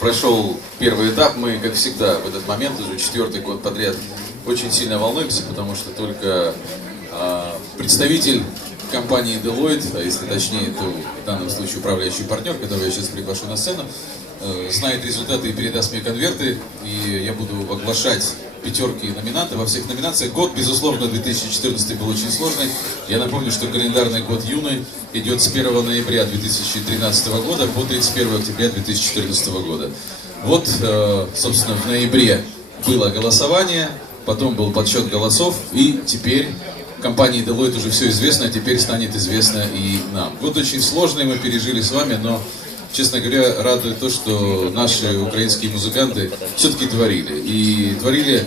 прошел первый этап. Мы, как всегда, в этот момент, уже четвертый год подряд, очень сильно волнуемся, потому что только э, представитель компании Deloitte, а если точнее, то в данном случае управляющий партнер, которого я сейчас приглашу на сцену, знает результаты и передаст мне конверты, и я буду оглашать пятерки номинантов во всех номинациях. Год, безусловно, 2014 был очень сложный. Я напомню, что календарный год юный идет с 1 ноября 2013 года по 31 октября 2014 года. Вот, э, собственно, в ноябре было голосование, потом был подсчет голосов, и теперь компании Deloitte уже все известно, а теперь станет известно и нам. Год очень сложный мы пережили с вами, но, честно говоря, радует то, что наши украинские музыканты все-таки творили. И творили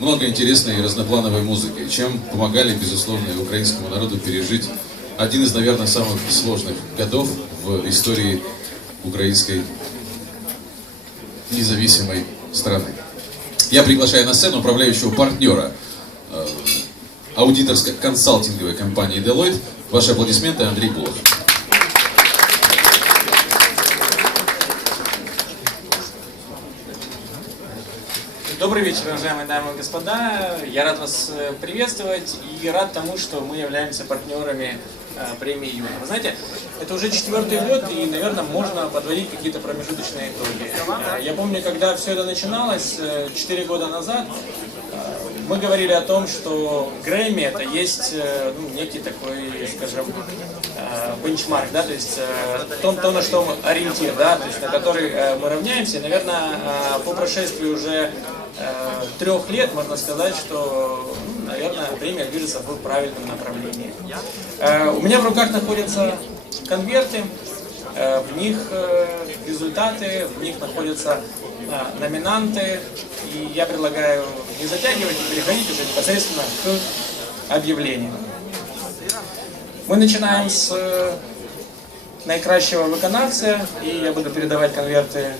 много интересной и разноплановой музыки, чем помогали, безусловно, украинскому народу пережить один из, наверное, самых сложных годов в истории украинской независимой страны. Я приглашаю на сцену управляющего партнера э, аудиторской консалтинговой компании Deloitte. Ваши аплодисменты, Андрей Блох. Добрый вечер, уважаемые дамы и господа. Я рад вас э, приветствовать и рад тому, что мы являемся партнерами э, премии Юна. Вы знаете, это уже четвертый год, и, наверное, можно подводить какие-то промежуточные итоги. Э, Я помню, когда все это начиналось, четыре года назад, мы говорили о том, что Грэмми это есть ну, некий такой, скажем, бенчмарк, да, то есть то, то, на что мы ориентир, да, то есть на который мы равняемся. И, наверное, по прошествии уже трех лет можно сказать, что, ну, наверное, премия движется в правильном направлении. Э, у меня в руках находятся конверты, э, в них э, результаты, в них находятся э, номинанты, и я предлагаю не затягивать и переходить уже непосредственно к объявлению. Мы начинаем с э, найкращего виконавця, и я буду передавать конверты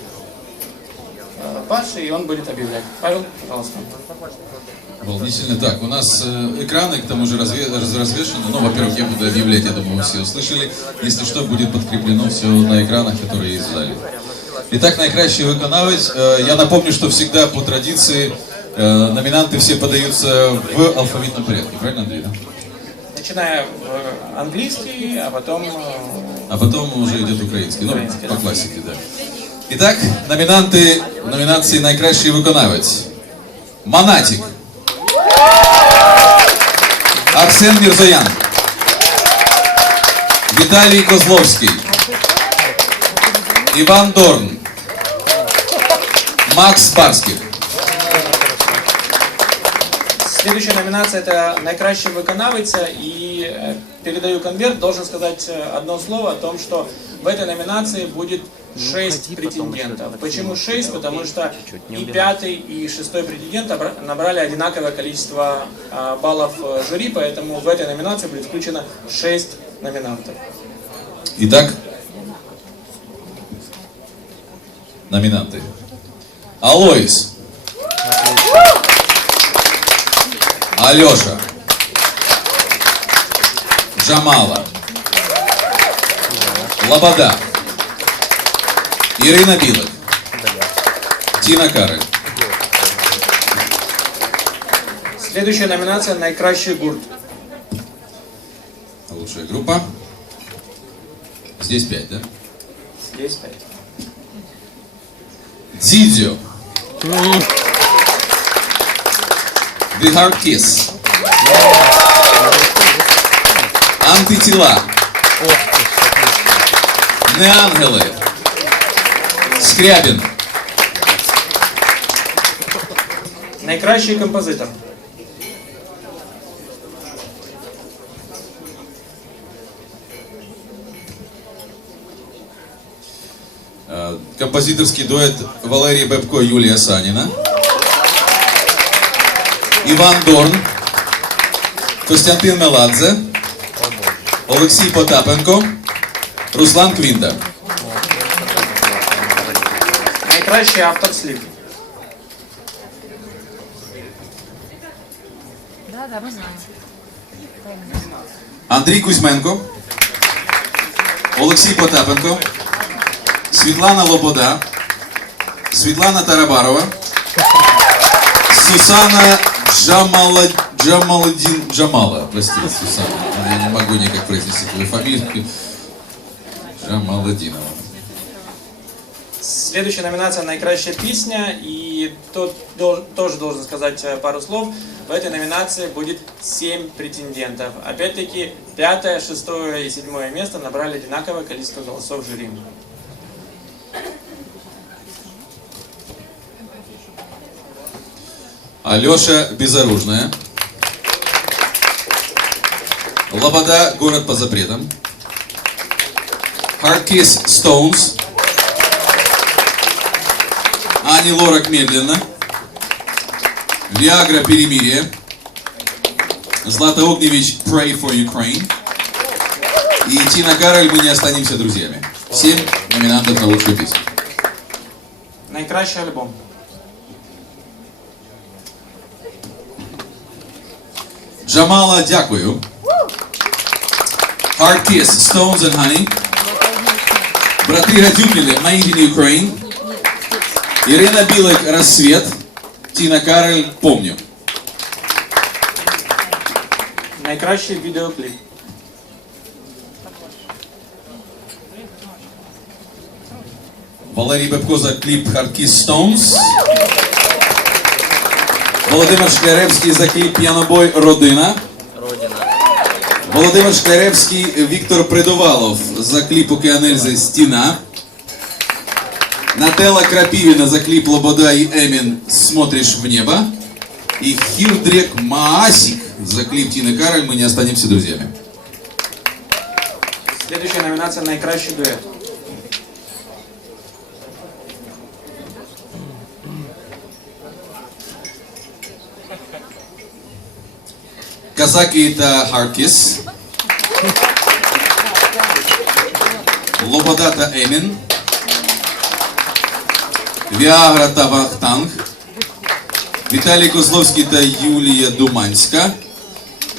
Паше, и он будет объявлять. Павел, пожалуйста. Волнительно так. У нас э, экраны к тому же разве- раз- развешаны. Ну, во-первых, я буду объявлять, я думаю, вы все услышали. Если что, будет подкреплено все на экранах, которые есть в зале. Итак, найкращий виконавець. Э, Я напомню, что всегда по традиции э, номинанты все подаются в алфавитном порядке. Правильно, Андрей? да? Начиная в английский, а потом э, А потом уже идет украинский. Ну, Украинский, по да. классике, да. Итак, номинанты номинации «Найкращий виконавець». Монатик. Арсен Мірзоян. Віталій Козловський. Іван Дорн. Макс Барських. Следующая номинация это найкращий виконавиця и э, передаю конверт. Должен сказать э, одно слово о том, что в этой номинации будет шесть претендентов. Почему шесть? Потому что и пятый, и шестой претендент набрали одинаковое количество а, баллов э, жюри, поэтому в этой номинации будет включено шесть номинантов. Итак, номинанты. Алоис. Алеша. Джамала. Лобода. Ирина Билок. Тина Карель. Следующая номинация «Найкращий гурт». Лучшая группа. Здесь пять, да? Здесь пять. Дзидзio. The Hard Kiss. Антитіла. Неангели. Скрябін. Найкращий композитор. Композиторский дуэт Валерий Бебко и Юлия Санина. Иван Дорн. Костянтин Меладзе. Олексій Потапенко. Руслан Квінта. Найкращий автор слів. Андрій Кузьменко, Олексій Потапенко, Світлана Лобода, Светлана Тарабарова, Сусана Джамала, Джамаладин Джамала, простите, Сусана, я не могу никак произнести твою фамилию. Джамаладинова. Следующая номинация «Наикращая песня». И тот дол- тоже должен сказать э, пару слов. В этой номинации будет 7 претендентов. Опять-таки, пятое, шестое и седьмое место набрали одинаковое количество голосов жюри. Алеша Безоружная. Лобода, город по запретам. Hardkiss Stones. Ани Лорак медленно. Виагра Перемирие. Злата Огневич Pray for Ukraine. И Тина Кароль Мы не останемся друзьями. Семь номинантов на лучшую песню. Наикращий альбом. Джамала Дякую. Hard Kiss, Stones and Honey. Брати Гадюкіни, Made in Ukraine. Ірина Білик, Рассвет. Тіна Кароль, Помню. Найкращий відеокліп. Валерій Бебко за кліп Kiss Stones. Володимир Шкляревський за кліп П'янобой Родина. Володимир Шкляревський, Віктор Придувалов за кліп Океанельзи Стіна. Нателла Крапивина за клип Лобода и Эмин «Смотришь в небо». И Хирдрек Маасик за клип Тины Кароль «Мы не останемся друзьями». Следующая номинация «Найкращий дуэт». Казаки та Харкис. Лобода та Эмин. Виагра та Вахтанг. Віталій Козловський та Юлія Думанська.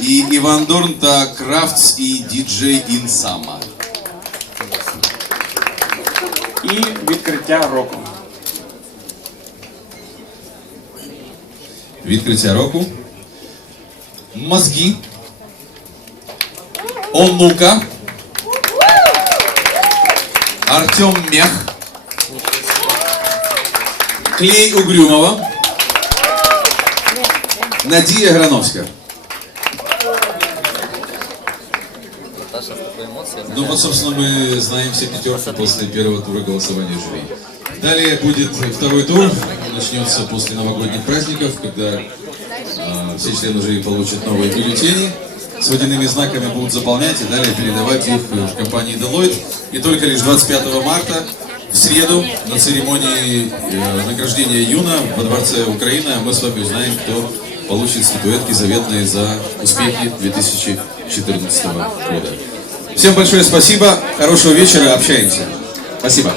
І Іван Дорн та Крафтс і діджей Інсама. І відкриття року. Відкриття року. Мозги. Онука. Артем Мех. Клей Угрюмова. Такой эмоцией. Ну вот, собственно, мы знаем все пятерки после первого тура голосования жюри. Далее будет второй тур, начнется после новогодних праздников, когда а, все члены жюри получат новые бюллетени с водяными знаками, будут заполнять и далее передавать их в компании Deloitte. И только лишь 25 марта, в среду, на церемонии э, награждения Юна во Дворце Украины, мы с вами узнаем, кто получит статуэтки заветные за успехи 2014 года. Всем большое спасибо, хорошего вечера, общаемся. Спасибо.